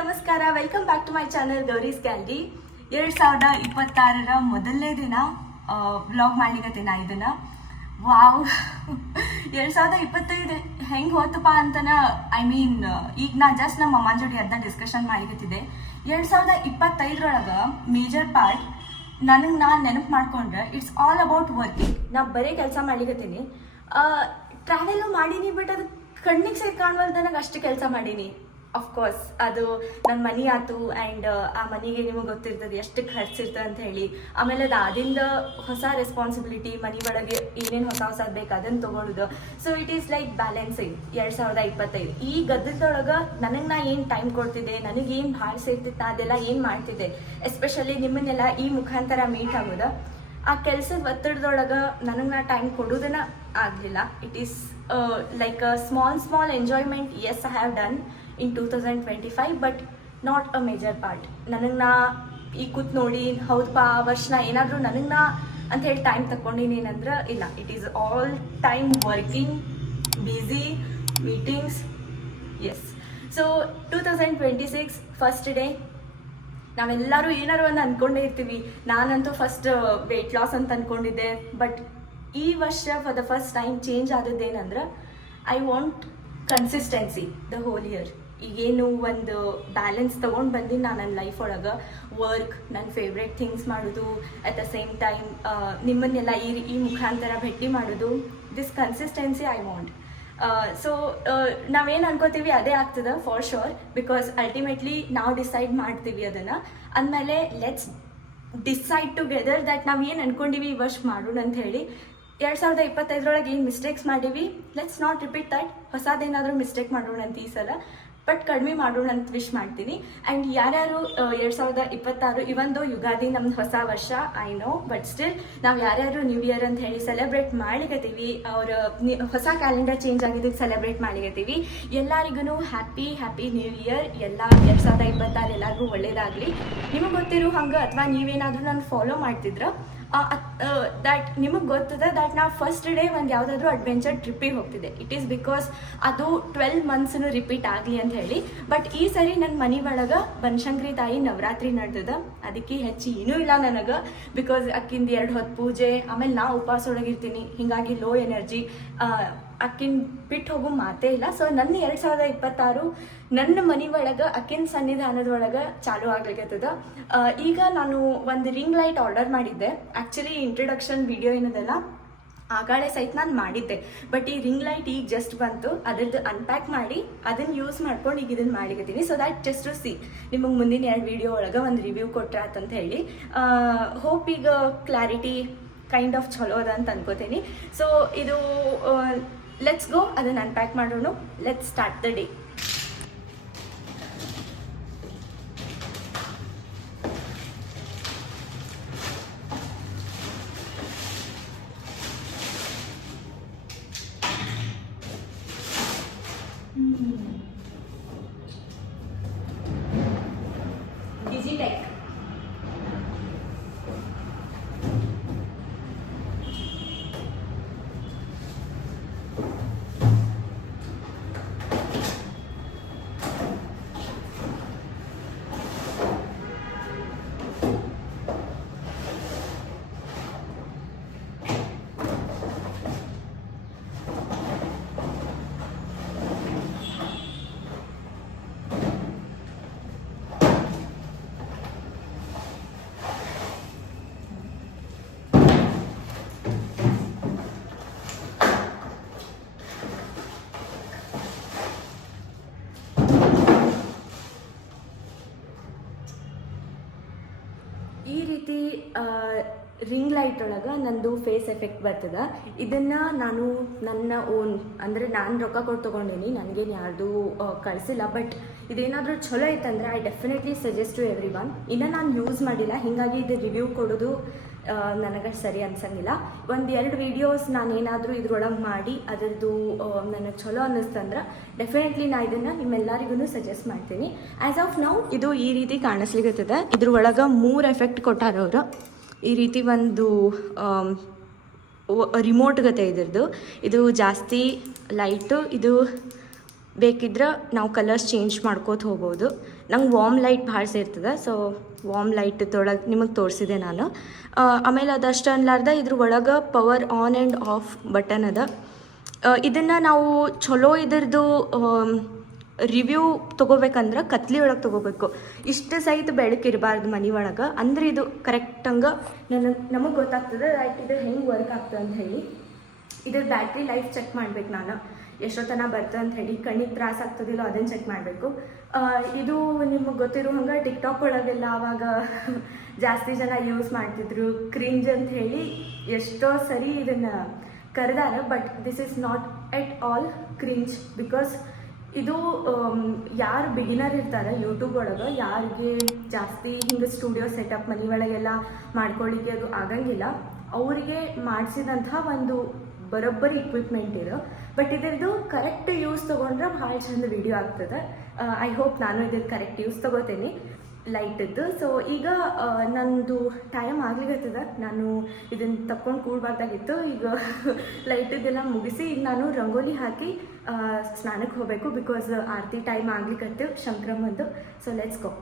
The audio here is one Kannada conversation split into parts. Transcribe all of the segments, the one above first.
ನಮಸ್ಕಾರ, welcome back to my channel Gauri's gallery. 2026 ಮೊದಲನೇ ದಿನ ವ್ಲಾಗ್ ಮಾಡ್ಲಿಕ್ಕೆ ನಾ ಇದನ್ನ. ವಾವ್, 2025 ಹೆಂಗೆ ಹೋತಪ್ಪ ಅಂತನ ಈಗ ನಾ ಜಸ್ಟ್ ನಮ್ಮ ಅಮ್ಮನ ಜೋಡಿ ಅದನ್ನ ಡಿಸ್ಕಷನ್ ಮಾಡ್ಲಿಕತ್ತಿದ್ದೆ. 2025 ಮೇಜರ್ ಪಾರ್ಟ್ ನನಗೆ ನಾನು ನೆನಪು ಮಾಡ್ಕೊಂಡ್ರೆ ಇಟ್ಸ್ ಆಲ್ ಅಬೌಟ್ ವರ್ಕಿಂಗ್. ನಾ ಬರೀ ಕೆಲಸ ಮಾಡ್ಲಿಕತ್ತೀನಿ, ಟ್ರಾವೆಲ್ಲು ಮಾಡೀನಿ, ಬಟ್ ಅದು ಕಣ್ಣಿಗೆ ಸೇರಿ ಕಾಣುವಲ್ದು ನನಗೆ ಅಷ್ಟು ಕೆಲಸ ಮಾಡೀನಿ. ಅಫ್ಕೋರ್ಸ್ ಅದು ನನ್ನ ಮನಿ ಆಯ್ತು, ಆ್ಯಂಡ್ ಆ ಮನೆಗೆ ನಿಮಗೆ ಗೊತ್ತಿರ್ತದೆ ಎಷ್ಟು ಖರ್ಚಿರ್ತದೆ ಅಂತ ಹೇಳಿ. ಆಮೇಲೆ ಅದು ಆದಿಂದ ಹೊಸ ರೆಸ್ಪಾನ್ಸಿಬಿಲಿಟಿ, ಮನೆ ಒಳಗೆ ಏನೇನು ಹೊಸದು ಬೇಕು ಅದನ್ನು ತೊಗೊಳೋದು. So it is like balancing 2025. ಈ ಗದ್ದಲದೊಳಗೆ ನನಗೆ ನಾ ಏನು ಟೈಮ್ ಕೊಡ್ತಿದ್ದೆ, ನನಗೇನು ಭಾಳ ಸೇರ್ತಿತ್ತು ಅದೆಲ್ಲ ಏನು ಮಾಡ್ತಿದ್ದೆ, ಎಸ್ಪೆಷಲಿ ನಿಮ್ಮನ್ನೆಲ್ಲ ಈ ಮುಖಾಂತರ ಮೀಟ್ ಆಗೋದು. ಆ ಕೆಲಸದ ಒತ್ತಡದೊಳಗೆ ನನಗೆ ನಾ ಟೈಮ್ ಕೊಡೋದನ್ನ ಆಗಲಿಲ್ಲ. It is like a small enjoyment. Yes, I have done in 2025, but not a major part. ನನಗೆ ನಾ ಈ ಕೂತ್ ನೋಡಿ ಹೌದಪ್ಪ ಆ ವರ್ಷ ನಾ ಏನಾದರೂ ನನಗೆ ನಾ ಅಂತ ಹೇಳಿ ಟೈಮ್ ತಗೊಂಡಿನಿ ಏನಂದ್ರೆ ಇಲ್ಲ. It is all time working, busy, meetings. Yes, so 2026 first day ನಾವೆಲ್ಲರೂ ಏನಾರು ಒಂದು ಅಂದ್ಕೊಂಡೇ ಇರ್ತೀವಿ. ನಾನಂತೂ ಫಸ್ಟ್ ವೆಯ್ಟ್ ಲಾಸ್ ಅಂತ ಅಂದ್ಕೊಂಡಿದ್ದೆ, ಬಟ್ ಈ ವರ್ಷ for the first time change ಆದದ್ದೇನಂದ್ರೆ I want consistency the whole year. ಈಗೇನು ಒಂದು ಬ್ಯಾಲೆನ್ಸ್ ತೊಗೊಂಡು ಬಂದೀನಿ ನಾನು ನನ್ನ ಲೈಫ್ ಒಳಗೆ. ವರ್ಕ್, ನನ್ನ ಫೇವ್ರೆಟ್ ಥಿಂಗ್ಸ್ ಮಾಡೋದು, ಅಟ್ ದ ಸೇಮ್ ಟೈಮ್ ನಿಮ್ಮನ್ನೆಲ್ಲ ಈ ಮುಖಾಂತರ ಭೇಟಿ ಮಾಡೋದು. This consistency I want. So ನಾವೇನು ಅನ್ಕೋತೀವಿ ಅದೇ ಆಗ್ತದೆ ಫಾರ್ ಶೋರ್, ಬಿಕಾಸ್ ಅಲ್ಟಿಮೇಟ್ಲಿ ನಾವು ಡಿಸೈಡ್ ಮಾಡ್ತೀವಿ ಅದನ್ನು. ಅಂದಮೇಲೆ ಲೆಟ್ಸ್ ಡಿಸೈಡ್ ಟುಗೆದರ್ ದ್ಯಾಟ್ ನಾವು ಏನು ಅಂದ್ಕೊಂಡಿವಿ ಈ ವರ್ಷ ಮಾಡೋಣ ಅಂತ ಹೇಳಿ. 2025 ಏನು ಮಿಸ್ಟೇಕ್ಸ್ ಮಾಡೀವಿ, ಲೆಟ್ಸ್ ನಾಟ್ ರಿಪೀಟ್ ದಟ್. ಹೊಸದೇನಾದರೂ ಮಿಸ್ಟೇಕ್ ಮಾಡೋಣ ಅಂತ ಈ ಸಲ, ಬಟ್ ಕಡಿಮೆ ಮಾಡೋಣ ಅಂತ ವಿಶ್ ಮಾಡ್ತೀನಿ. ಆ್ಯಂಡ್ ಯಾರ್ಯಾರು 2026 ಇವಂದು ಯುಗಾದಿ ನಮ್ದು ಹೊಸ ವರ್ಷ ಐ ನೋ, ಬಟ್ ಸ್ಟಿಲ್ ನಾವು ಯಾರ್ಯಾರು ನ್ಯೂ ಇಯರ್ ಅಂತ ಹೇಳಿ ಸೆಲೆಬ್ರೇಟ್ ಮಾಡ್ಲಿಕತ್ತೀವಿ, ಅವ್ರ ಹೊಸ ಕ್ಯಾಲೆಂಡರ್ ಚೇಂಜ್ ಆಗಿದ್ದಕ್ಕೆ ಸೆಲೆಬ್ರೇಟ್ ಮಾಡ್ಲಿಕತ್ತೀವಿ. ಎಲ್ಲರಿಗೂ ಹ್ಯಾಪಿ ನ್ಯೂ ಇಯರ್. ಎಲ್ಲ 2026 ಎಲ್ಲರಿಗೂ ಒಳ್ಳೇದಾಗಲಿ. ನಿಮಗೆ ಗೊತ್ತಿರೋ ಹಂಗೆ ಅಥವಾ ನೀವೇನಾದರೂ ನಾನು ಫಾಲೋ ಮಾಡ್ತಿದ್ರೆ ದ್ಯಾಟ್ ನಿಮಗೆ ಗೊತ್ತದೆ ದ್ಯಾಟ್ ನಾ ಫಸ್ಟ್ ಡೇ ಒಂದು ಯಾವುದಾದ್ರೂ ಅಡ್ವೆಂಚರ್ ಟ್ರಿಪ್ಪಿಗೆ ಹೋಗ್ತಿದ್ದೆ. ಇಟ್ ಈಸ್ ಬಿಕಾಸ್ ಅದು 12 ಮಂತ್ಸ್ನು ರಿಪೀಟ್ ಆಗಲಿ ಅಂತ ಹೇಳಿ. ಬಟ್ ಈ ಸರಿ ನನ್ನ ಮನೆ ಒಳಗೆ ಬನಶಂಕರಿ ತಾಯಿ ನವರಾತ್ರಿ ನಡೆದದ, ಅದಕ್ಕೆ ಹೆಚ್ಚು ಏನೂ ಇಲ್ಲ ನನಗೆ. ಬಿಕಾಸ್ ಅಕ್ಕಿಂದ 2 ಹೊತ್ತು ಪೂಜೆ, ಆಮೇಲೆ ನಾ ಉಪವಾಸ ಒಳಗಿರ್ತೀನಿ, ಹೀಗಾಗಿ ಲೋ ಎನರ್ಜಿ, ಅಕ್ಕಿನ ಬಿಟ್ಟು ಹೋಗೋ ಮಾತೇ ಇಲ್ಲ. ಸೊ ನನ್ನ 2026 ನನ್ನ ಮನೆ ಒಳಗೆ ಅಕ್ಕಿನ ಸನ್ನಿಧಾನದೊಳಗೆ ಚಾಲು ಆಗ್ಲಿಕ್ಕತ್ತದ. ಈಗ ನಾನು ಒಂದು ರಿಂಗ್ ಲೈಟ್ ಆರ್ಡರ್ ಮಾಡಿದ್ದೆ. ಆ್ಯಕ್ಚುಲಿ ಇಂಟ್ರಡಕ್ಷನ್ ವಿಡಿಯೋ ಏನದಲ್ಲ ಆಗಾಳೆ ಸಹಿತ ನಾನು ಮಾಡಿದ್ದೆ, ಬಟ್ ಈ ರಿಂಗ್ ಲೈಟ್ ಈಗ ಜಸ್ಟ್ ಬಂತು. ಅದ್ರದ್ದು ಅನ್ಪ್ಯಾಕ್ ಮಾಡಿ ಅದನ್ನು ಯೂಸ್ ಮಾಡ್ಕೊಂಡು ಈಗ ಇದನ್ನು ಮಾಡಿಕತ್ತೀನಿ. So that just to see ನಿಮಗೆ ಮುಂದಿನ 2 ವಿಡಿಯೋ ಒಳಗೆ ಒಂದು ರಿವ್ಯೂ ಕೊಟ್ರೆ ಅಂತ ಹೇಳಿ. ಹೋಪ್ ಈಗ ಕ್ಲಾರಿಟಿ ಕೈಂಡ್ ಆಫ್ ಚಲೋ ಅದ ಅಂತ ಅನ್ಕೋತೀನಿ. ಸೊ ಇದು ಲೆಟ್ಸ್ ಗೋ, ಅದನ್ನು ಅನ್ಪ್ಯಾಕ್ ಮಾಡೋಣ. Let's start the day. Digitech ಈ ರೀತಿ ರಿಂಗ್ ಲೈಟ್ ಒಳಗೆ ನಂದು ಫೇಸ್ ಎಫೆಕ್ಟ್ ಬರ್ತದೆ. ಇದನ್ನು ನಾನು ನನ್ನ ಓನ್ ಅಂದರೆ ನಾನು ರೊಕ್ಕ ಕೊಟ್ಟು ತೊಗೊಂಡೀನಿ, ನನಗೇನು ಯಾರ್ದು ಕಳಿಸಿಲ್ಲ. ಬಟ್ ಇದೇನಾದರೂ ಚಲೋ ಐತಂದ್ರೆ I definitely suggest to every one. ಇನ್ನು ನಾನು ಯೂಸ್ ಮಾಡಿಲ್ಲ, ಹೀಗಾಗಿ ಇದು ರಿವ್ಯೂ ಕೊಡೋದು ನನಗೆ ಸರಿ ಅನ್ಸಂಗಿಲ್ಲ. 1-2 ವೀಡಿಯೋಸ್ ನಾನೇನಾದರೂ ಇದ್ರೊಳಗೆ ಮಾಡಿ ಅದರದ್ದು ನನಗೆ ಚಲೋ ಅನ್ನಿಸ್ತಂದ್ರೆ ಡೆಫಿನೆಟ್ಲಿ ನಾ ಇದನ್ನು ನಿಮ್ಮೆಲ್ಲರಿಗೂ ಸಜೆಸ್ಟ್ ಮಾಡ್ತೀನಿ. ಆ್ಯಸ್ ಆಫ್ ನೌ ಇದು ಈ ರೀತಿ ಕಾಣಿಸ್ಲಿಕ್ಕತ್ತದೆ. ಇದ್ರೊಳಗೆ 3 ಎಫೆಕ್ಟ್ ಕೊಟ್ಟಾರವರು. ಈ ರೀತಿ ಒಂದು ರಿಮೋಟ್ ಗತೆ ಇದ್ರದ್ದು. ಇದು ಜಾಸ್ತಿ ಲೈಟು, ಇದು ಬೇಕಿದ್ರೆ ನಾವು ಕಲರ್ಸ್ ಚೇಂಜ್ ಮಾಡ್ಕೋತ ಹೋಗ್ಬೋದು. ನಂಗೆ ವಾರ್ಮ್ ಲೈಟ್ ಭಾಳ ಸೇರ್ತದೆ, ಸೊ ವಾರ್ಮ್ ಲೈಟ್ ತೊಳಗೆ ನಿಮಗೆ ತೋರಿಸಿದೆ ನಾನು. ಆಮೇಲೆ ಅದಷ್ಟು ಅನ್ಲಾರ್ದ ಇದ್ರ ಒಳಗೆ power on and of button ಅದ. ಇದನ್ನು ನಾವು ಚಲೋ ಇದ್ರದ್ದು ರಿವ್ಯೂ ತೊಗೋಬೇಕಂದ್ರೆ ಕತ್ಲಿ ಒಳಗೆ ತೊಗೋಬೇಕು. ಇಷ್ಟು ಸಹಿತ ಬೆಳಕಿರಬಾರ್ದು ಮನೆ ಒಳಗೆ, ಅಂದ್ರೆ ಇದು ಕರೆಕ್ಟ್ ಹಂಗೆ ನಮಗೆ ಗೊತ್ತಾಗ್ತದೆ ಲೈಕ್ ಇದು ಹೆಂಗೆ ವರ್ಕ್ ಆಗ್ತದೆ ಅಂತ ಹೇಳಿ. ಇದ್ರ ಬ್ಯಾಟ್ರಿ ಲೈಫ್ ಚೆಕ್ ಮಾಡ್ಬೇಕು ನಾನು, ಎಷ್ಟೊತ್ತನ ಬರ್ತದೆ ಅಂತ ಹೇಳಿ. ಕಣ್ಣಿಗೆ ತ್ರಾಸ ಆಗ್ತದಿಲ್ಲ ಅದನ್ನು ಚೆಕ್ ಮಾಡಬೇಕು. ಇದು ನಿಮಗೆ ಗೊತ್ತಿರೋ ಹಂಗೆ ಟಿಕ್ಟಾಕ್ ಒಳಗೆಲ್ಲ ಆವಾಗ ಜಾಸ್ತಿ ಜನ ಯೂಸ್ ಮಾಡ್ತಿದ್ರು, ಕ್ರಿಂಜ್ ಅಂತ ಹೇಳಿ ಎಷ್ಟೋ ಸರಿ ಇದನ್ನು ಕರೆದಾರ. But this is not at all cringe, because ಇದು ಯಾರು ಬಿಗಿನರ್ ಇರ್ತಾರೆ ಯೂಟ್ಯೂಬ್ ಒಳಗೆ, ಯಾರಿಗೆ ಜಾಸ್ತಿ ಹಿಂಗೆ ಸ್ಟುಡಿಯೋ ಸೆಟಪ್ ಮನೆ ಒಳಗೆಲ್ಲ ಮಾಡ್ಕೊಳ್ಳಿಕ್ಕೆ ಅದು ಆಗಂಗಿಲ್ಲ, ಅವರಿಗೆ ಮಾಡಿಸಿದಂಥ ಒಂದು ಬರೋಬ್ಬರಿ ಇಕ್ವಿಪ್ಮೆಂಟ್ ಇರೋ. ಬಟ್ ಇದರದ್ದು ಕರೆಕ್ಟ್ ಯೂಸ್ ತೊಗೊಂಡ್ರೆ ಭಾಳ ಚಂದ ವಿಡಿಯೋ ಆಗ್ತದೆ. ಐ ಹೋಪ್ ನಾನು ಇದ್ರ ಕರೆಕ್ಟ್ ಯೂಸ್ ತೊಗೋತೀನಿ ಲೈಟದ್ದು. ಸೊ ಈಗ ನಂದು ಟೈಮ್ ಆಗ್ಲಿಕ್ಕತ್ತದ, ನಾನು ಇದನ್ನು ತಕ್ಕೊಂಡು ಕೂಡಬಾರ್ದಾಗಿತ್ತು. ಈಗ ಲೈಟದ್ದೆಲ್ಲ ಮುಗಿಸಿ ಈಗ ನಾನು ರಂಗೋಲಿ ಹಾಕಿ ಸ್ನಾನಕ್ಕೆ ಹೋಗಬೇಕು, ಬಿಕಾಸ್ ಆರತಿ ಟೈಮ್ ಆಗ್ಲಿಕ್ಕತ್ತು ಶಂಕ್ರಮ್ಮಂದು. So let's go.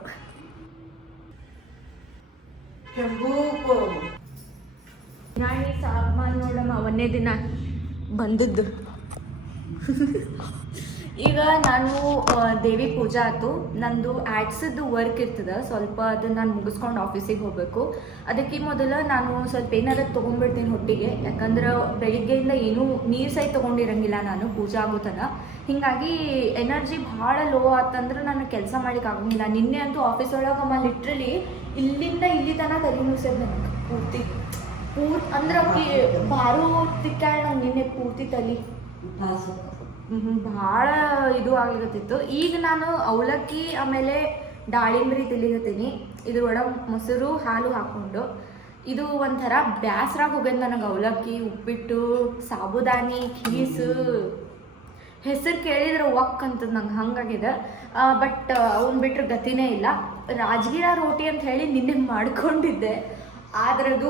ನಾಳೆ ಸಾಮಾನು ನೋಡಮ್ಮ ಒಂದೇ ದಿನ ಬಂದದ್ದು. ಈಗ ನಾನು ದೇವಿ ಪೂಜಾ ಆಯ್ತು, ನಂದು ಆ್ಯಡ್ಸದ್ದು ವರ್ಕ್ ಇರ್ತದೆ ಸ್ವಲ್ಪ, ಅದನ್ನು ನಾನು ಮುಗಿಸ್ಕೊಂಡು ಆಫೀಸಿಗೆ ಹೋಗಬೇಕು. ಅದಕ್ಕೆ ಮೊದಲು ನಾನು ಸ್ವಲ್ಪ ಏನಾದ್ರು ತೊಗೊಂಡ್ಬಿಡ್ತೀನಿ ಹೊಟ್ಟಿಗೆ, ಯಾಕಂದ್ರೆ ಬೆಳಿಗ್ಗೆಯಿಂದ ಏನೂ ನೀರು ಸಹಿತ ತೊಗೊಂಡಿರಂಗಿಲ್ಲ ನಾನು ಪೂಜಾ ಆಗೋ ತನಕ. ಹೀಗಾಗಿ ಎನರ್ಜಿ ಭಾಳ ಲೋ ಆತಂದ್ರೆ ನಾನು ಕೆಲಸ ಮಾಡ್ಲಿಕ್ಕೆ ಆಗೋಂಗಿಲ್ಲ. ನಿನ್ನೆ ಅಂತೂ ಆಫೀಸ್ ಒಳಗಮ್ಮ ಲಿಟ್ರಲಿ ಇಲ್ಲಿಂದ ಇಲ್ಲಿ ತನಕ ತಲೆ ನುಸೋದು ನನಗೆ ಪೂರ್ತಿ ಅಂದ್ರೆ ಅಕ್ಕಿ ಬಾರು ತಿಕ್ಕಾಳ ನಂಗೆ ನಿನ್ನೆ ಪೂರ್ತಿ ತಲೆ ಭಾಳ ಇದು ಆಗ್ಲಿಕತ್ತಿತ್ತು. ಈಗ ನಾನು ಅವಲಕ್ಕಿ ಆಮೇಲೆ ದಾಳಿಂಬ್ರಿ ತಿಲಿಗತ್ತೀನಿ, ಇದ್ರೊಳಗೆ ಮೊಸರು ಹಾಲು ಹಾಕ್ಕೊಂಡು. ಇದು ಒಂಥರ ಬ್ಯಾಸ್ರಾಗ ಹೋಗ್ಯದ ನನಗೆ. ಅವಲಕ್ಕಿ, ಉಪ್ಪಿಟ್ಟು, ಸಾಬುದಾನಿ, ಖೀಸು ಹೆಸರು ಕೇಳಿದ್ರೆ ಒಕ್ ಅಂತದ ನಂಗೆ ಹಂಗಾಗಿದೆ. ಬಟ್ ಅವ್ನು ಬಿಟ್ಟರೆ ಗತಿನೇ ಇಲ್ಲ. ರಾಜಗಿರ ರೋಟಿ ಅಂತ ಹೇಳಿ ನಿನ್ನೆ ಮಾಡ್ಕೊಂಡಿದ್ದೆ, ಆದ್ರೆ ಅದು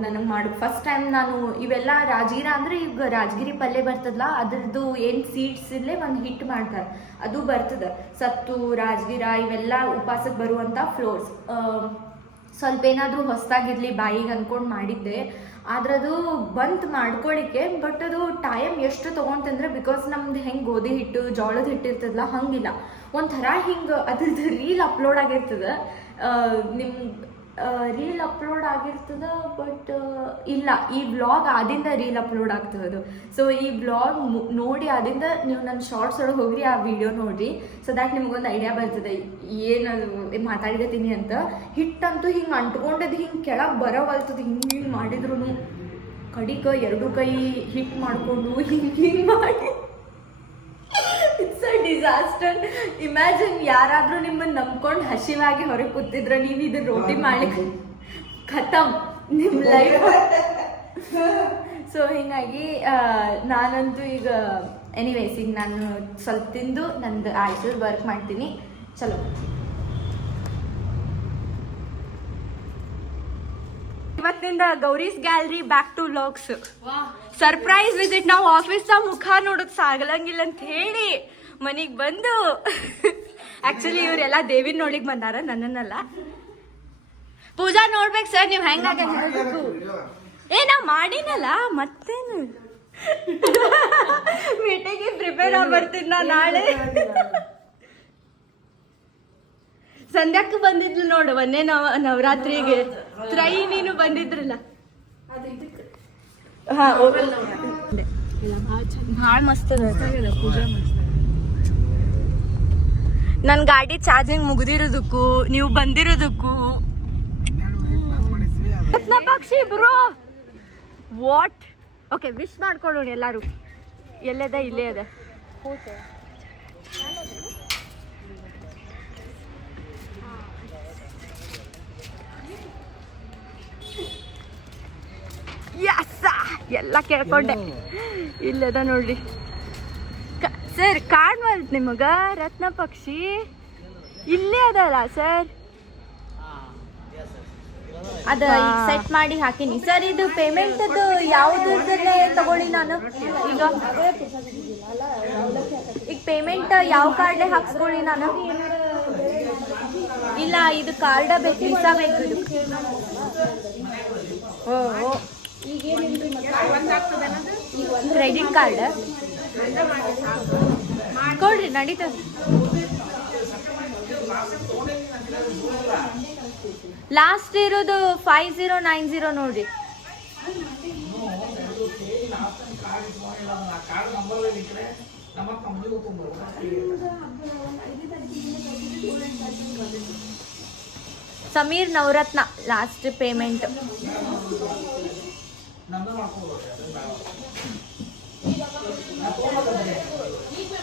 ನನಗೆ ಫಸ್ಟ್ ಟೈಮ್ ನಾನು ಇವೆಲ್ಲ ರಾಜಗಿರ ಅಂದರೆ ಈಗ ರಾಜಗಿರಿ ಪಲ್ಯ ಬರ್ತದಲ್ಲ, ಅದ್ರದ್ದು ಏನು ಸೀಡ್ಸ್ ಇಲ್ಲೇ ಒಂದು ಹಿಟ್ಟು ಮಾಡ್ತಾರೆ, ಅದು ಬರ್ತದೆ. ಸತ್ತು ರಾಜಗಿರ ಇವೆಲ್ಲ ಉಪವಾಸಕ್ಕೆ ಬರುವಂಥ ಫ್ಲೋರ್ಸ್. ಸ್ವಲ್ಪ ಏನಾದರೂ ಹೊಸದಾಗಿರಲಿ ಬಾಯಿಗೆ ಅಂದ್ಕೊಂಡು ಮಾಡಿದ್ದೆ, ಆದ್ರೆ ಅದು ಬಂತು ಮಾಡ್ಕೊಳ್ಳಿಕ್ಕೆ. ಬಟ್ ಅದು ಟೈಮ್ ಎಷ್ಟು ತೊಗೊಂತಂದ್ರೆ, ಬಿಕಾಸ್ ನಮ್ದು ಹೆಂಗೆ ಗೋಧಿ ಹಿಟ್ಟು ಜೋಳದ ಹಿಟ್ಟು ಇರ್ತದಲ್ಲ ಹಂಗಿಲ್ಲ, ಒಂಥರ ಹಿಂಗೆ ಅದ್ರದ್ದು ರೀಲ್ ಅಪ್ಲೋಡ್ ಆಗಿರ್ತದೆ. ನಿಮ್ಮ ರೀಲ್ ಅಪ್ಲೋಡ್ ಆಗಿರ್ತದೆ, ಬಟ್ ಇಲ್ಲ, ಈ ಬ್ಲಾಗ್ ಆದಿಂದ ರೀಲ್ ಅಪ್ಲೋಡ್ ಆಗ್ತದೆ. ಸೊ ಈ ಬ್ಲಾಗ್ ನೋಡಿ ಆದಿಂದ ನೀವು ನನ್ನ ಶಾರ್ಟ್ಸ್ ಒಳಗೆ ಹೋಗ್ರಿ, ಆ ವಿಡಿಯೋ ನೋಡಿರಿ. ಸೊ ದ್ಯಾಟ್ ನಿಮ್ಗೊಂದು ಐಡಿಯಾ ಬರ್ತದೆ ಏನದು ಮಾತಾಡಿದತೀನಿ ಅಂತ. ಹಿಟ್ಟಂತೂ ಹಿಂಗೆ ಅಂಟ್ಕೊಂಡದ್ದು ಹಿಂಗೆ ಕೆಳಗೆ ಬರೋವಲ್ತದೆ, ಹಿಂಗೆ ಹಿಂಗೆ ಮಾಡಿದ್ರು ಕಡಿಕ ಎರಡು ಕೈ ಹಿಟ್ಟು ಮಾಡಿಕೊಂಡು ಹಿಂಗೆ ಮಾಡಿ ಇಟ್ಸ್ ಅ ಡಿಸಾಸ್ಟರ್. ಇಮ್ಯಾಜಿನ್ ಯಾರಾದರೂ ನಿಮ್ಮನ್ನು ನಂಬ್ಕೊಂಡು ಹಸಿವಾಗಿ ಹೊರಗೆ ಕೂತಿದ್ರೆ, ನೀವು ಇದು ರೋಟಿ ಮಾಡ್ಲಿಕ್ಕೆ ಖತಮ್ ನಿಮ್ಮ ಲೈಫ್. ಸೊ ಹೀಗಾಗಿ ನಾನಂತೂ ಈಗ ಎನಿವೇಸ್ ಈಗ ನಾನು ಸ್ವಲ್ಪ ತಿಂದು ನಂದು ಆಯ್ತು ವರ್ಕ್ ಮಾಡ್ತೀನಿ. ಚಲೋ, ಇವತ್ತಿನಿಂದ Gauri's gallery back to vlogs. Surprise visit. ನಾವು ಆಫೀಸ್ದಾಗ ಮುಖ ನೋಡೋದು ಸಾಗಲಂಗಿಲ್ಲ ಅಂತ ಹೇಳಿ ಮನೆಗೆ ಬಂದು, ಆಕ್ಚುಲಿ ಇವರೆಲ್ಲ ದೇವಿನ ನೋಡ್ಲಿಕ್ಕೆ ಬಂದಾರ, ನನ್ನನ್ನಲ್ಲ. ಪೂಜಾ ನೋಡ್ಬೇಕು ಸರ್ ನೀವು ಹೆಂಗಾಗ ಹೇಳ್ಬೇಕು. ನಾ ಮಾಡಿನಲ್ಲ ಮತ್ತೇನು ಮೀಟಿಂಗಿಗೆ ಪ್ರಿಪೇರ್ ಆಗಿ ಬರ್ತೀನಿ ನಾ ನಾಳೆ. ಸಂಧ್ಯಾಕ್ಕೆ ಬಂದಿದ್ಲು ನೋಡು ಮೊನ್ನೆ ನವರಾತ್ರಿಗೆ, ತ್ರೈ ನೀನು ಬಂದಿದ್ರಲ್ಲ. ಭಾಳ ಮಸ್ತ್ ಪೂಜಾ. ನನ್ನ ಗಾಡಿ ಚಾರ್ಜಿಂಗ್ ಮುಗ್ದಿರೋದಕ್ಕೂ ನೀವು ಬಂದಿರೋದಕ್ಕೂ ಪಕ್ಷಿ ಬ್ರೋ ವಾಟ್. ಓಕೆ, ವಿಶ್ ಮಾಡ್ಕೊಳ್ಳೋಣ ಎಲ್ಲರೂ. ಎಲ್ಲದ ಇಲ್ಲೇ ಅದ. ಎಲ್ಲ ಕೇಳ್ಕೊಂಡೆ. ಇಲ್ಲದ ನೋಡ್ರಿ ಸರ್, ಕಾಣ್ವಲ್ತ್ ನಿಮಗ ರತ್ನ ಪಕ್ಷಿ ಇಲ್ಲೇ ಅದಲ್ಲ ಸರ್. ಅದ ಸೆಟ್ ಮಾಡಿ ಹಾಕಿನಿ ಸರ್. ಇದು ಪೇಮೆಂಟ್ ಯಾವ್ದು ತಗೊಳ್ಳಿ ನಾನು ಈಗ. ಈಗ ಪೇಮೆಂಟ್ ಯಾವ ಕಾರ್ಡ್ಲೆ ಹಾಕ್ಸ್ಕೊಳ್ಳಿ ನಾನು? ಇಲ್ಲ, ಇದು ಕಾರ್ಡ ಬೇಕು, ವೀಸಾ ಬೇಕು ಇದು. ಓ, ಕ್ರೆಡಿಟ್ ಕಾರ್ಡ್ ಕೊಡ್ರಿ, ನಡೀತದೆ. ಲಾಸ್ಟ್ ಇರೋದು 5090 ನೋಡ್ರಿ. Sameer Navaratna last payment.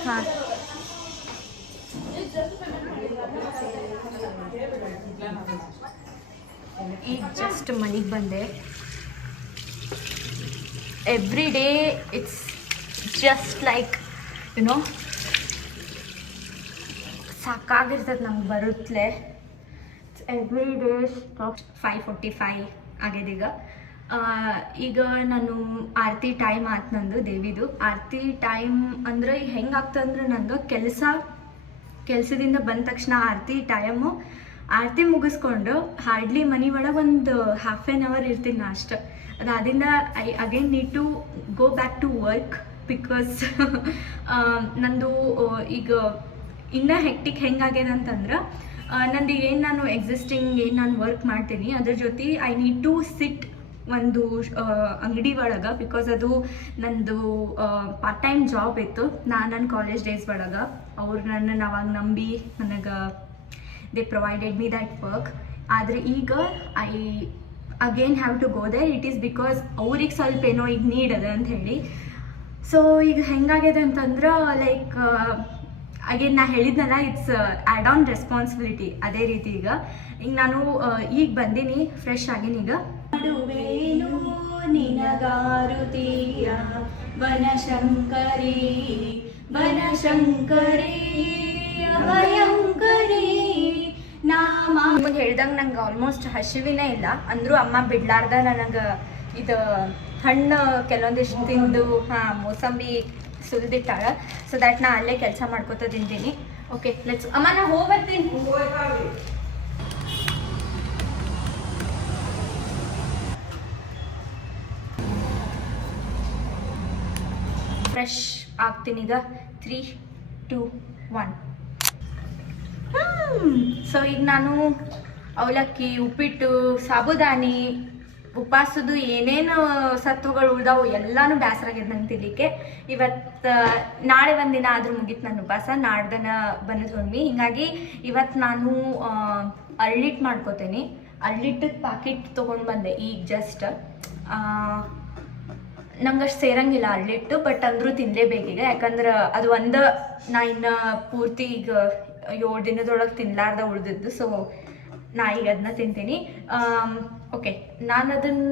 ಹಾಂ, ಈಗ ಜಸ್ಟ್ ಮನೆಗೆ ಬಂದೆ. Every day it's just like you know ಸಾಕಾಗಿರ್ತದೆ ನಮ್ಗೆ ಬರುತ್ತಲೇ. ಎವ್ರಿ ಡೇ 5:45 ಆಗ್ಯದೀಗ. ಈಗ ನಾನು ಆರತಿ ಟೈಮ್ ಆಯ್ತು ನಂದು, ದೇವಿದು ಆರತಿ ಟೈಮ್. ಅಂದ್ರೆ ಈಗ ಹೆಂಗೆ ಆಗ್ತದಂದ್ರೆ ನಂಗೆ ಕೆಲಸದಿಂದ ಬಂದ ತಕ್ಷಣ ಆರತಿ ಟೈಮು, ಆರತಿ ಮುಗಿಸ್ಕೊಂಡು ಹಾರ್ಡ್ಲಿ ಮನೆ ಒಳಗೆ ಒಂದು ಹಾಫ್ ಆನ್ ಅವರ್ ಇರ್ತೀನಿ ನಾ ಅಷ್ಟು. ಅದಾದಿಂದ I again need to go back to work because ನಂದು ಈಗ ಇನ್ನೂ ಹೆಕ್ಟಿಕ್ ಹೆಂಗಾಗ್ಯದ ಅಂತಂದ್ರೆ ನಂದು ಏನು ನಾನು ಏನು ನಾನು ವರ್ಕ್ ಮಾಡ್ತೀನಿ ಅದ್ರ ಜೊತೆ ಐ ನೀಡ್ ಟು ಸಿಟ್ ಒಂದು ಅಂಗಡಿ ಒಳಗೆ, ಬಿಕಾಸ್ ಅದು ನಂದು ಪಾರ್ಟ್ ಟೈಮ್ ಜಾಬ್ ಇತ್ತು ನನ್ನ ಕಾಲೇಜ್ ಡೇಸ್ ಒಳಗೆ. ಅವ್ರು ನನ್ನನ್ನು ಅವಾಗ ನಂಬಿ ನನಗೆ they provided me that work. ಆದರೆ ಈಗ I again have to go there. It is because ಅವ್ರಿಗೆ ಸ್ವಲ್ಪ ಏನೋ ಈಗ ನೀಡ್ ಅದ ಅಂತ ಹೇಳಿ. ಸೊ ಈಗ ಹೆಂಗಾಗಿದೆ ಅಂತಂದ್ರೆ ಲೈಕ್ ಅಗೇನ್ ನಾ ಹೇಳಿದ್ನಲ್ಲ, ಇಟ್ಸ್ ಆ್ಯಡ್ ಆನ್ ರೆಸ್ಪಾನ್ಸಿಬಿಲಿಟಿ. ಅದೇ ರೀತಿ ಈಗ ನಾನು ಈಗ ಬಂದೀನಿ, ಫ್ರೆಶ್ ಆಗೀನಿ. ಈಗ ಮಾಡುವೇನು ನಿನಗಾರುತಿಯ ವನಶಂಕರಿ ವನಶಂಕರಿ ಅಭಯಂಕರಿ ನಾಮ. ನಿಮಗೆ ಹೇಳ್ದಂಗೆ ನಂಗೆ ಆಲ್ಮೋಸ್ಟ್ ಹಸಿವಿನೇ ಇಲ್ಲ ಅಂದರೂ ಅಮ್ಮ ಬಿಡ್ಲಾರ್ದ ನನಗೆ ಇದು ಹಣ್ಣು ಕೆಲವೊಂದಿಷ್ಟು ತಿಂದು ಮೋಸಂಬಿ ಸುಲಿದಿಟ್ಟಾಳ. ಸೊ ದ್ಯಾಟ್ ನಾ ಅಲ್ಲೇ ಕೆಲಸ ಮಾಡ್ಕೊತ ತಿಂತೀನಿ. Okay, let's. ಅಮ್ಮ ನಾ ಹೋಗಿ ಬರ್ತೀನಿ. ಫ್ರೆಶ್ ಆಗ್ತೀನಿ ಈಗ. 3, 2, 1. ಸೊ ಈಗ ನಾನು ಅವಲಕ್ಕಿ, ಉಪ್ಪಿಟ್ಟು, ಸಾಬುದಾನಿ, ಉಪವಾಸದ್ದು ಏನೇನು ಸತ್ವಗಳು ಉಳ್ದಾವು ಎಲ್ಲನೂ ಬೇಸರಾಗ್ಯದ ನಂಗೆ ತಿನ್ನಲಿಕ್ಕೆ. ಇವತ್ತು ನಾಳೆ ಒಂದಿನ ಆದ್ರೂ ಮುಗೀತು ನನ್ನ ಉಪವಾಸ, ನಾಡ್ದನ ಬನ್ನದ ಹುಣ್ಣಿಮೆ. ಹೀಗಾಗಿ ಇವತ್ತು ನಾನು ಅರಳಿಟ್ಟು ಮಾಡ್ಕೋತೀನಿ. ಅರಳಿಟ್ಟದ ಪ್ಯಾಕೆಟ್ ತೊಗೊಂಡು ಬಂದೆ ಈಗ ಜಸ್ಟ್. ನಂಗೆ ಅಷ್ಟು ಸೇರಂಗಿಲ್ಲ ಅರಳಿಟ್ಟು, ಬಟ್ ಅಂದರೂ ತಿನ್ನಲೇಬೇಕೀಗ. ಯಾಕಂದ್ರೆ ಅದು ನಾ ಇನ್ನು ಪೂರ್ತಿ ಈಗ 7 ದಿನದೊಳಗೆ ತಿನ್ನಲಾರ್ದ ಉಳಿದಿದ್ದು. ಸೊ ನಾ ಈಗ ಅದನ್ನ ತಿಂತೀನಿ. ಓಕೆ, ನಾನು ಅದನ್ನು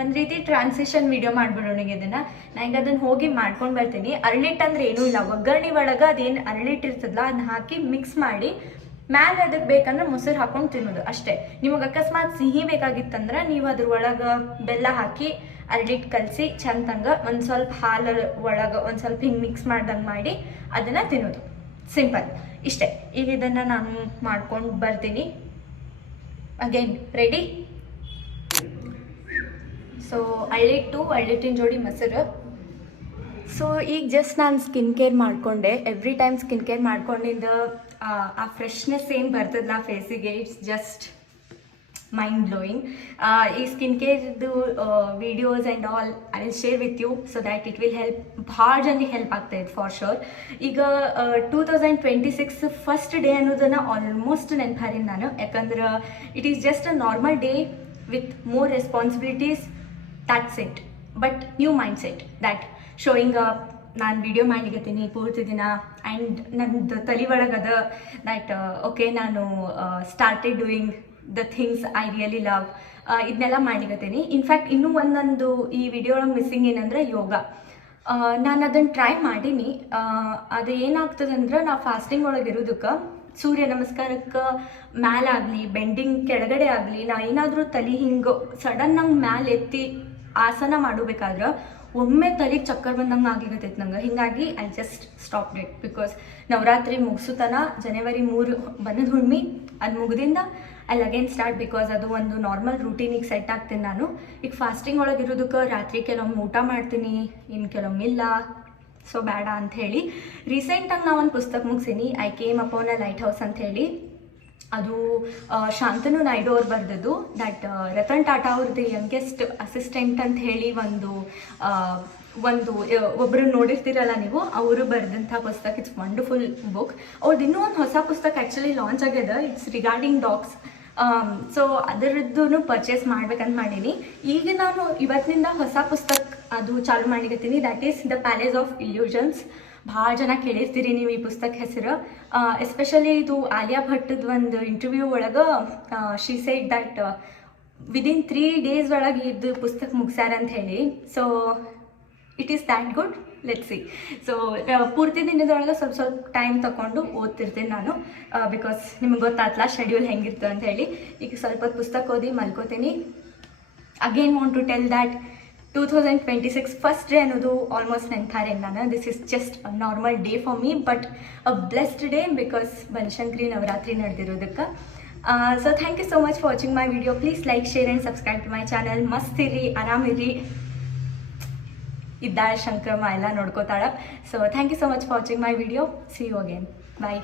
ಒಂದು ರೀತಿ ಟ್ರಾನ್ಸಿಷನ್ ವಿಡಿಯೋ ಮಾಡಿಬಿಡೋಣ ಇದನ್ನು. ನಾ ಈಗ ಅದನ್ನು ಹೋಗಿ ಮಾಡ್ಕೊಂಡು ಬರ್ತೀನಿ. ಅರಳಿಟ್ಟು ಅಂದರೆ ಏನೂ ಇಲ್ಲ, ಒಗ್ಗರಣೆ ಒಳಗೆ ಅದೇನು ಅರಳಿಟ್ಟು ಇರ್ತದಲ್ಲ ಅದನ್ನ ಹಾಕಿ ಮಿಕ್ಸ್ ಮಾಡಿ ಮ್ಯಾಲೆ ಅದಕ್ಕೆ ಬೇಕಂದ್ರೆ ಮೊಸರು ಹಾಕೊಂಡು ತಿನ್ನೋದು ಅಷ್ಟೇ. ನಿಮಗೆ ಅಕಸ್ಮಾತ್ ಸಿಹಿ ಬೇಕಾಗಿತ್ತಂದ್ರೆ ನೀವು ಅದ್ರ ಒಳಗೆ ಬೆಲ್ಲ ಹಾಕಿ ಅರಳಿಟ್ಟು ಕಲಸಿ ಚಂದಂಗೆ ಒಂದು ಸ್ವಲ್ಪ ಹಾಲು ಒಳಗೆ ಒಂದು ಸ್ವಲ್ಪ ಹಿಂಗೆ ಮಿಕ್ಸ್ ಮಾಡ್ದಂಗೆ ಮಾಡಿ ಅದನ್ನು ತಿನ್ನೋದು. ಸಿಂಪಲ್ ಇಷ್ಟೇ. ಈಗ ಇದನ್ನು ನಾನು ಮಾಡ್ಕೊಂಡು ಬರ್ತೀನಿ. Again ready. ಸೊ ಅರಳಿಟ್ಟಿನ ಜೋಡಿ ಮೊಸರು. ಸೊ ಈಗ ಜಸ್ಟ್ ನಾನು ಸ್ಕಿನ್ ಕೇರ್ ಮಾಡಿಕೊಂಡೆ. ಎವ್ರಿ ಟೈಮ್ ಸ್ಕಿನ್ ಕೇರ್ ಮಾಡ್ಕೊಂಡಿದ್ದ ಆ ಫ್ರೆಶ್ನೆಸ್ ಏನು ಬರ್ತದಲ್ಲ ಫೇಸಿಗೆ, ಇಟ್ಸ್ ಜಸ್ಟ್ ಮೈಂಡ್ ಬ್ಲೋಯಿಂಗ್. ಈ ಸ್ಕಿನ್ ಕೇರ್ದು videos and all I will share with you so that it will help. ಭಾಳ ಜನರಿಗೆ ಹೆಲ್ಪ್ ಆಗ್ತಾಯಿದೆ ಫಾರ್ ಶೋರ್. ಈಗ 2026 ಫಸ್ಟ್ ಡೇ ಅನ್ನೋದನ್ನು ಆಲ್ಮೋಸ್ಟ್ ನೆನಪಾರಿನಿ ನಾನು. ಯಾಕಂದ್ರೆ it is just a normal day with more responsibilities. That's it. But new mindset that showing up. ನಾನು ವಿಡಿಯೋ ಮಾಡ್ಲಿಕತ್ತೀನಿ ಪೂರ್ತಿ ದಿನ ಆ್ಯಂಡ್ ನನ್ನದು ತಲೆ ಒಳಗದ ದ್ಯಾಟ್ ಓಕೆ ನಾನು started doing the things I really love. ಇದನ್ನೆಲ್ಲ ಮಾಡ್ಲಿಕತ್ತೀನಿ. ಇನ್ಫ್ಯಾಕ್ಟ್ ಇನ್ನೂ ಒಂದೊಂದು ಈ ವಿಡಿಯೋ ಒಳಗೆ ಮಿಸ್ಸಿಂಗ್ ಏನಂದ್ರೆ ಯೋಗ. ನಾನು ಅದನ್ನು ಟ್ರೈ ಮಾಡೀನಿ. ಅದು ಏನಾಗ್ತದಂದ್ರೆ ನಾವು ಫಾಸ್ಟಿಂಗ್ ಒಳಗೆ ಇರೋದಕ್ಕೆ ಸೂರ್ಯ ನಮಸ್ಕಾರಕ್ಕೆ ಮ್ಯಾಲಾಗಲಿ ಬೆಂಡಿಂಗ್ ಕೆಳಗಡೆ ಆಗಲಿ ನಾ ಏನಾದರೂ ತಲೆ ಹಿಂಗೆ ಸಡನ್ನಾಗಿ ಮ್ಯಾಲೆ ಎತ್ತಿ ಆಸನ ಮಾಡಬೇಕಾದ್ರೆ ಒಮ್ಮೆ ತಲೆಗೆ ಚಕ್ಕರ್ ಬಂದಂಗೆ ಆಗ್ಲಿಕತ್ತೈತೆ ನಂಗೆ. ಹೀಗಾಗಿ I just stop it because Navaratri ಮುಗಿಸುತನ ಜನವರಿ 3 ಬನ್ನದ ಹುಣ್ಮಿ ಅದು ಮುಗಿದಿಂದ ಅಲ್ಲಿ ಅಗೇನ್ ಸ್ಟಾರ್ಟ್, ಬಿಕಾಸ್ ಅದು ಒಂದು ನಾರ್ಮಲ್ ರೂಟೀನಿಗೆ ಸೆಟ್ ಆಗ್ತೀನಿ ನಾನು. ಈಗ ಫಾಸ್ಟಿಂಗ್ ಒಳಗೆ ಇರೋದಕ್ಕೆ ರಾತ್ರಿ ಕೆಲವೊಮ್ಮೆ ಊಟ ಮಾಡ್ತೀನಿ, ಇನ್ನು ಕೆಲವೊಮ್ಮೆ ಇಲ್ಲ, ಸೊ ಬೇಡ ಅಂಥೇಳಿ ರೀಸೆಂಟಾಗಿ ನಾ ಒಂದು ಪುಸ್ತಕ ಮುಗಿಸೀನಿ, I came upon a lighthouse ಅಂಥೇಳಿ. ಅದು ಶಾಂತನು ನಾಯ್ಡು ಅವ್ರು ಬರೆದದ್ದು. ದಟ್ ರತನ್ ಟಾಟಾ ಅವ್ರದ್ದು ಯಂಗೆಸ್ಟ್ ಅಸಿಸ್ಟೆಂಟ್ ಅಂತ ಹೇಳಿ ಒಂದು ಒಬ್ಬರು ನೋಡಿರ್ತೀರಲ್ಲ ನೀವು, ಅವರು ಬರೆದಂಥ ಪುಸ್ತಕ. It's wonderful book. ಅವ್ರದ್ದು ಇನ್ನೂ ಒಂದು ಹೊಸ ಪುಸ್ತಕ ಆ್ಯಕ್ಚುಲಿ ಲಾಂಚ್ ಆಗ್ಯದ, ಇಟ್ಸ್ ರಿಗಾರ್ಡಿಂಗ್ ಡಾಗ್ಸ್. ಸೊ ಅದರದ್ದು ಪರ್ಚೇಸ್ ಮಾಡ್ಬೇಕಂತ ಮಾಡೀನಿ. ಈಗ ನಾನು ಇವತ್ತಿನಿಂದ ಹೊಸ ಪುಸ್ತಕ ಅದು ಚಾಲು ಮಾಡಿಕತ್ತೀನಿ, that is the palace of illusions. ಭಾಳ ಜನ ಕೇಳಿರ್ತೀರಿ ನೀವು ಈ ಪುಸ್ತಕ ಹೆಸರು. ಎಸ್ಪೆಷಲಿ ಇದು ಆಲಿಯಾ ಭಟ್ಟದ ಒಂದು ಇಂಟರ್ವ್ಯೂ ಒಳಗೆ she said that within 3 days ಒಳಗೆ ಇದು ಪುಸ್ತಕ ಮುಗಿಸ್ಯಾರ ಅಂತ ಹೇಳಿ. So it is that good, let's see. So ಪೂರ್ತಿ ದಿನದೊಳಗೆ ಸ್ವಲ್ಪ ಟೈಮ್ ತಗೊಂಡು ಓದ್ತಿರ್ತೀನಿ ನಾನು, ಬಿಕಾಸ್ ನಿಮ್ಗೆ ಗೊತ್ತಾಗ್ತಲ್ಲ ಶೆಡ್ಯೂಲ್ ಹೆಂಗಿರ್ತದೆ ಅಂತ ಹೇಳಿ. ಈಗ ಸ್ವಲ್ಪ ಪುಸ್ತಕ ಓದಿ ಮಲ್ಕೋತೀನಿ. Again want to tell that 2026 first day ಅನ್ನೋದು ಆಲ್ಮೋಸ್ಟ್ ನೆನ್ಪಾರೆ ನಾನು. This is just a normal day for me, but a blessed day because Banashankari Navaratri ನಡೆದಿರೋದಕ್ಕೆ. So thank you so much for watching my video. Please like, share and subscribe to my channel. ಮಸ್ತ್ ಇರಿ, ಆರಾಮಿರಿ, ಇದ್ದಾಳೆ ಶಂಕ್ರಮ್ಮ ಎಲ್ಲ ನೋಡ್ಕೋತಾಳೆ. So thank you so much for watching my video. See you again. Bye.